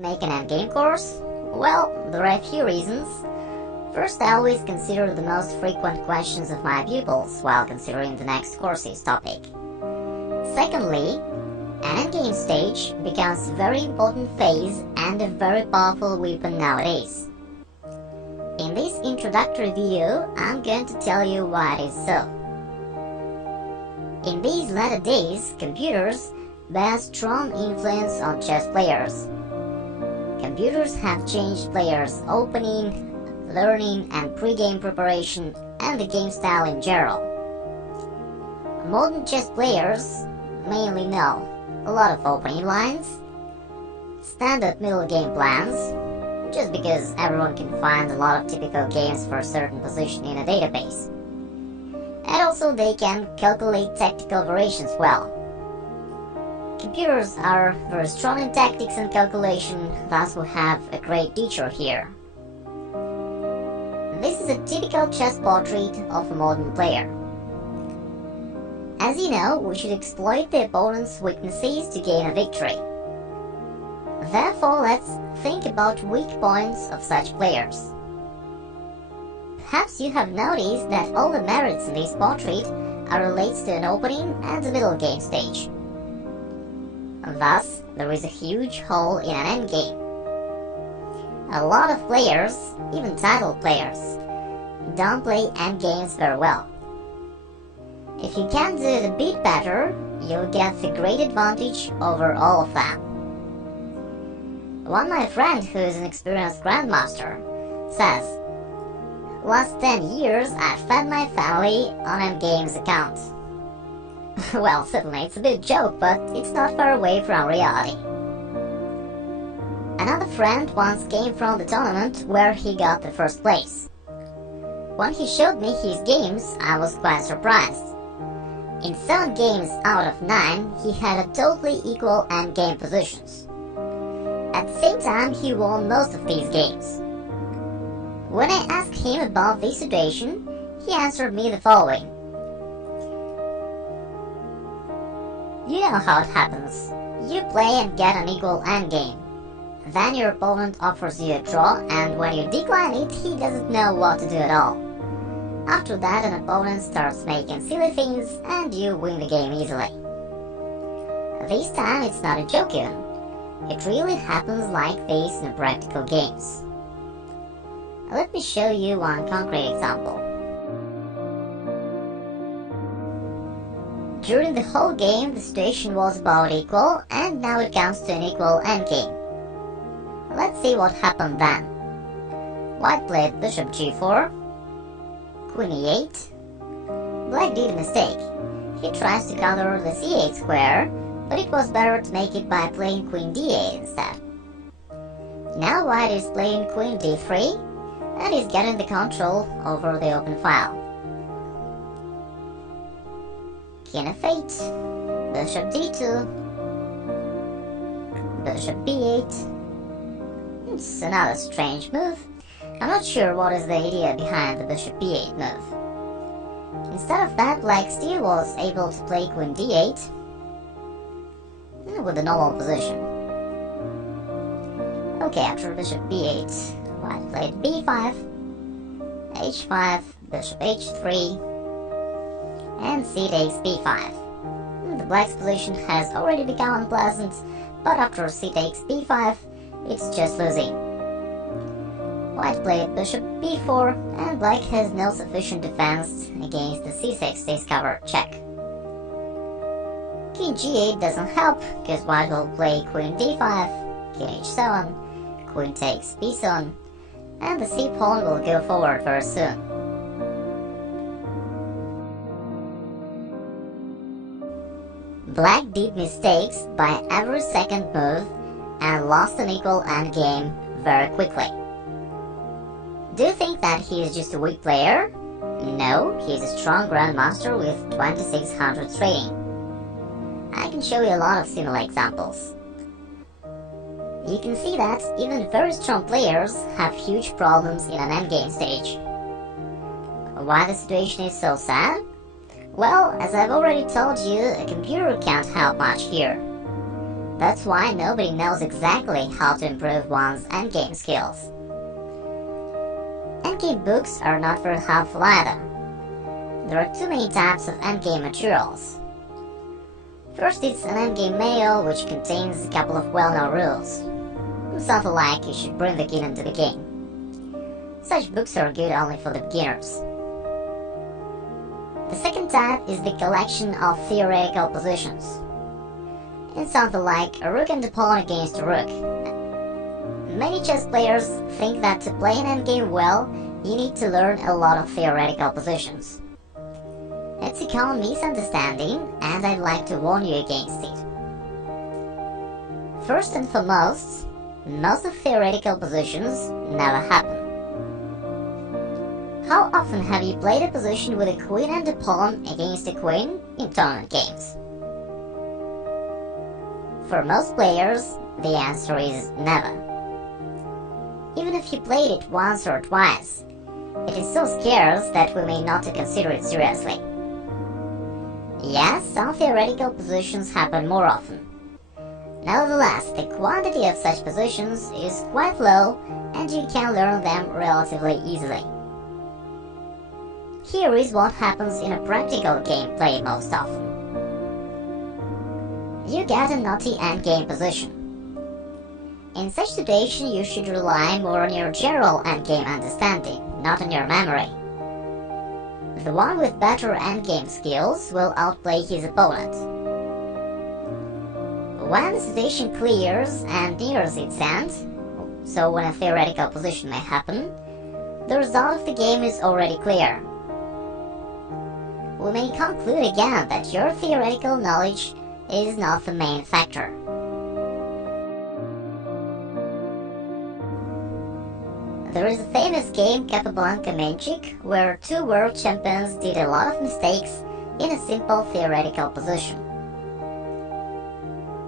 Make an endgame course? Well, there are a few reasons. First, I always consider the most frequent questions of my pupils while considering the next course's topic. Secondly, an endgame stage becomes a very important phase and a very powerful weapon nowadays. In this introductory video, I'm going to tell you why it is so. In these latter days, computers bear strong influence on chess players. Computers have changed players' opening, learning and pre-game preparation and the game style in general. Modern chess players mainly know a lot of opening lines, standard middle game plans, just because everyone can find a lot of typical games for a certain position in a database. And also they can calculate tactical variations well. Computers are very strong in tactics and calculation, thus we have a great teacher here. This is a typical chess portrait of a modern player. As you know, we should exploit the opponent's weaknesses to gain a victory. Therefore, let's think about weak points of such players. Perhaps you have noticed that all the merits in this portrait are related to an opening and a middle game stage. Thus, there is a huge hole in an endgame. A lot of players, even title players, don't play endgames very well. If you can do it a bit better, you'll get the great advantage over all of them. One my friend, who is an experienced grandmaster, says, "Last 10 years I've fed my family on endgames account." Well, certainly it's a bit joke, but it's not far away from reality. Another friend once came from the tournament where he got the first place. When he showed me his games, I was quite surprised. In 7 games out of 9, he had a totally equal endgame positions. At the same time, he won most of these games. When I asked him about this situation, he answered me the following. "You know how it happens. You play and get an equal endgame. Then your opponent offers you a draw, and when you decline it, he doesn't know what to do at all. After that, an opponent starts making silly things, and you win the game easily." This time it's not a joke even. It really happens like this in practical games. Let me show you one concrete example. During the whole game, the situation was about equal, and now it comes to an equal endgame. Let's see what happened then. White played bishop g4, queen e8. Black did a mistake. He tries to counter the c8 square, but it was better to make it by playing queen d8 instead. Now white is playing queen d3, and is getting the control over the open file. King f8, bishop d2, bishop b8. It's another strange move. I'm not sure what is the idea behind the bishop b8 move. Instead of that, black still was able to play queen d8 with the normal position. Okay, after bishop b8, white played b5, h5, bishop h3, and c takes b5. The black's position has already become unpleasant, but after c takes b5, it's just losing. White played bishop b4, and black has no sufficient defense against the c6 discovered check. King g8 doesn't help, because white will play queen d5, king h7, queen takes b7, and the c pawn will go forward very soon. Black did mistakes by every second move and lost an equal endgame very quickly. Do you think that he is just a weak player? No, he is a strong grandmaster with 2600 rating. I can show you a lot of similar examples. You can see that even very strong players have huge problems in an endgame stage. Why the situation is so sad? Well, as I've already told you, a computer can't help much here. That's why nobody knows exactly how to improve one's endgame skills. Endgame books are not very helpful either. There are two main types of endgame materials. First, it's an endgame manual which contains a couple of well-known rules. Something like you should bring the kid into the game. Such books are good only for the beginners. The second type is the collection of theoretical positions. It's something like a rook and a pawn against a rook. Many chess players think that to play an endgame well, you need to learn a lot of theoretical positions. It's a common misunderstanding, and I'd like to warn you against it. First and foremost, most of theoretical positions never happen. How often have you played a position with a queen and a pawn against a queen in tournament games? For most players, the answer is never. Even if you played it once or twice, it is so scarce that we may not consider it seriously. Yes, some theoretical positions happen more often. Nevertheless, the quantity of such positions is quite low and you can learn them relatively easily. Here is what happens in a practical gameplay most often. You get a naughty endgame position. In such situation, you should rely more on your general endgame understanding, not on your memory. The one with better endgame skills will outplay his opponent. When the situation clears and nears its end, so when a theoretical position may happen, the result of the game is already clear. We may conclude again that your theoretical knowledge is not the main factor. There is a famous game, Capablanca Magic, where two world champions did a lot of mistakes in a simple theoretical position.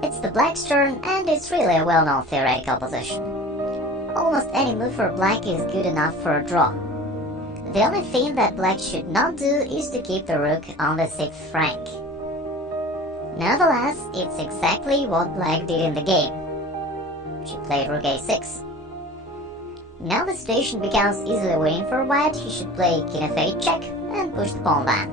It's the black's turn, and it's really a well-known theoretical position. Almost any move for black is good enough for a draw. The only thing that black should not do is to keep the rook on the 6th rank. Nevertheless, it's exactly what black did in the game. She played rook a6. Now the situation becomes easily winning for white. He should play king f8 check and push the pawn down.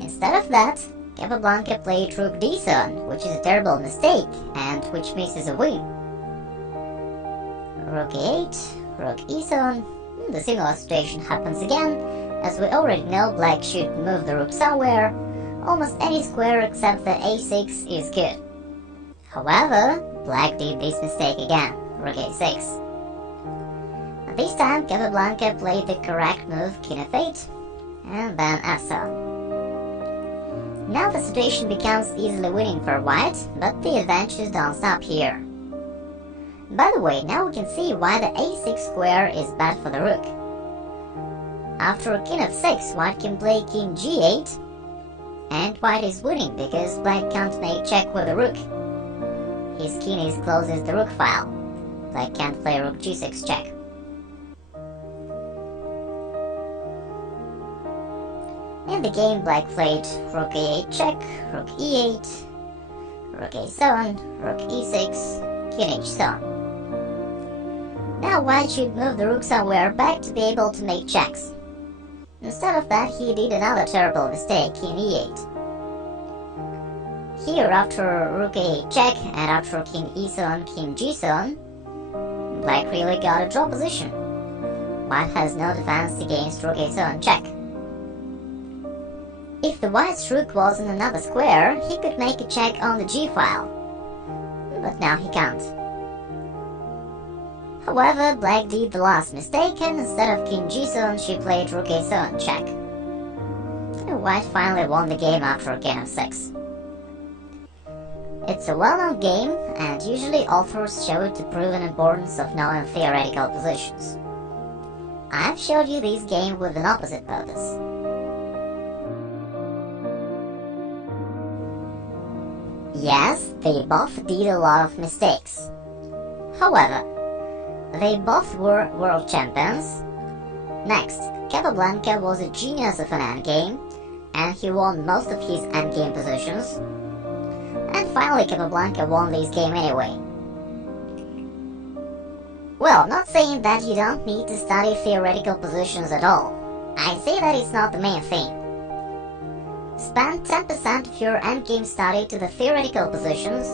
Instead of that, Capablanca played rook d7, which is a terrible mistake and which misses a win. Rook a8, rook e7. The similar situation happens again. As we already know, black should move the rook somewhere. Almost any square except the a6 is good. However, black did this mistake again, rook a6. This time Capablanca played the correct move, king f8, and then f7. Now the situation becomes easily winning for white, but the adventures don't stop here. By the way, now we can see why the a6 square is bad for the rook. After king f6, white can play king g8, and white is winning because black can't make check with the rook. His king is closest the rook file. Black can't play rook g6 check. In the game, black played rook a8 check, rook e8, rook a7, rook e6, king h7. Now white should move the rook somewhere back to be able to make checks. Instead of that, he did another terrible mistake, king e8. Here, after rook a8 check and after king e7, king g7, black really got a draw position. White has no defense against rook a7 check. If the white's rook was in another square, he could make a check on the g file. But now he can't. However, black did the last mistake, and instead of king g7, she played rook a7 check. And white finally won the game after king f6. It's a well-known game, and usually authors show it to prove an importance of knowing theoretical positions. I've showed you this game with an opposite purpose. Yes, they both did a lot of mistakes. However, they both were world champions. Next, Capablanca was a genius of an endgame, and he won most of his endgame positions. And finally Capablanca won this game anyway. Well, not saying that you don't need to study theoretical positions at all. I say that it's not the main thing. Spend 10% of your endgame study to the theoretical positions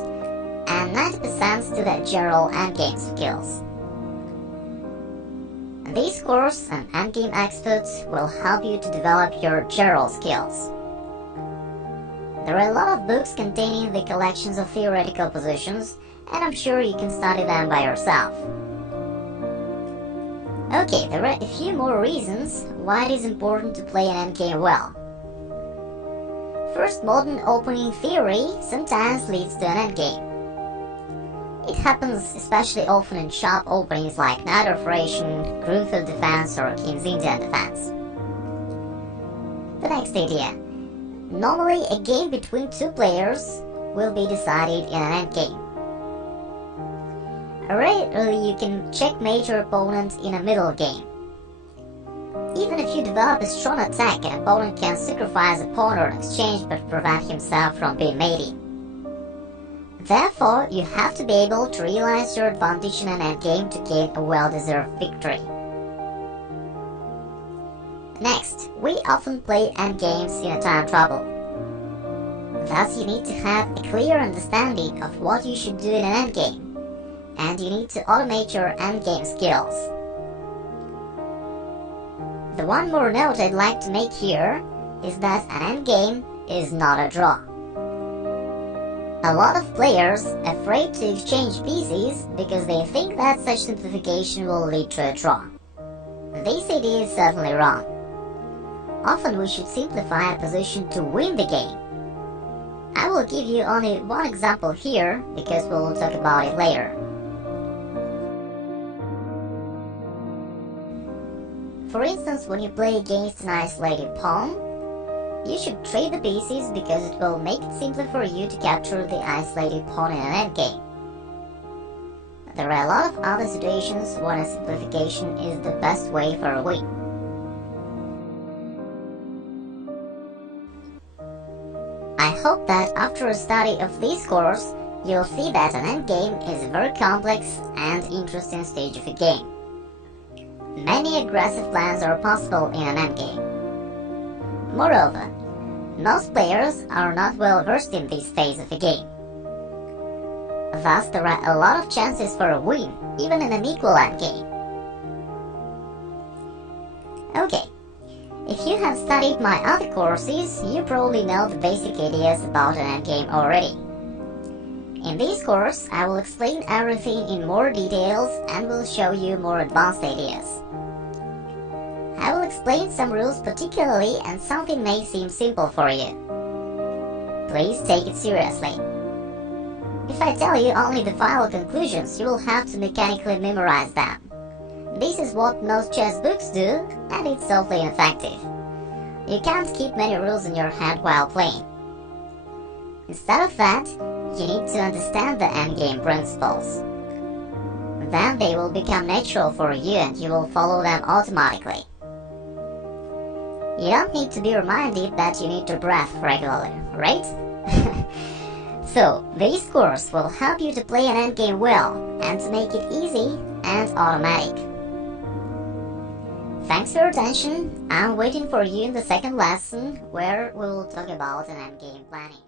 and 90% to the general endgame skills. This course and Endgame Expert will help you to develop your general skills. There are a lot of books containing the collections of theoretical positions, and I'm sure you can study them by yourself. Okay, there are a few more reasons why it is important to play an endgame well. First, modern opening theory sometimes leads to an endgame. It happens especially often in sharp openings like Knight of Ration, Grunfeld Defense or King's Indian Defense. The next idea. Normally a game between two players will be decided in an endgame. Rarely you can checkmate your opponent in a middle game. Even if you develop a strong attack, an opponent can sacrifice a pawn or an exchange but prevent himself from being matey. Therefore, you have to be able to realize your advantage in an endgame to gain a well-deserved victory. Next, we often play endgames in a time trouble. Thus, you need to have a clear understanding of what you should do in an endgame, and you need to automate your endgame skills. The one more note I'd like to make here is that an endgame is not a draw. A lot of players are afraid to exchange pieces because they think that such simplification will lead to a draw. This idea is certainly wrong. Often we should simplify a position to win the game. I will give you only one example here because we'll talk about it later. For instance, when you play against an isolated pawn, you should trade the pieces because it will make it simpler for you to capture the isolated pawn in an endgame. There are a lot of other situations when a simplification is the best way for a win. I hope that after a study of this course, you'll see that an endgame is a very complex and interesting stage of a game. Many aggressive plans are possible in an endgame. Moreover, most players are not well versed in this phase of a game. Thus, there are a lot of chances for a win, even in an equal endgame. Okay, if you have studied my other courses, you probably know the basic ideas about an endgame already. In this course, I will explain everything in more details and will show you more advanced ideas. I will explain some rules particularly and something may seem simple for you. Please take it seriously. If I tell you only the final conclusions, you will have to mechanically memorize them. This is what most chess books do, and it's awfully ineffective. You can't keep many rules in your head while playing. Instead of that, you need to understand the endgame principles. Then they will become natural for you and you will follow them automatically. You don't need to be reminded that you need to breathe regularly, right? So, this course will help you to play an endgame well and to make it easy and automatic. Thanks for your attention. I'm waiting for you in the second lesson where we will talk about an endgame planning.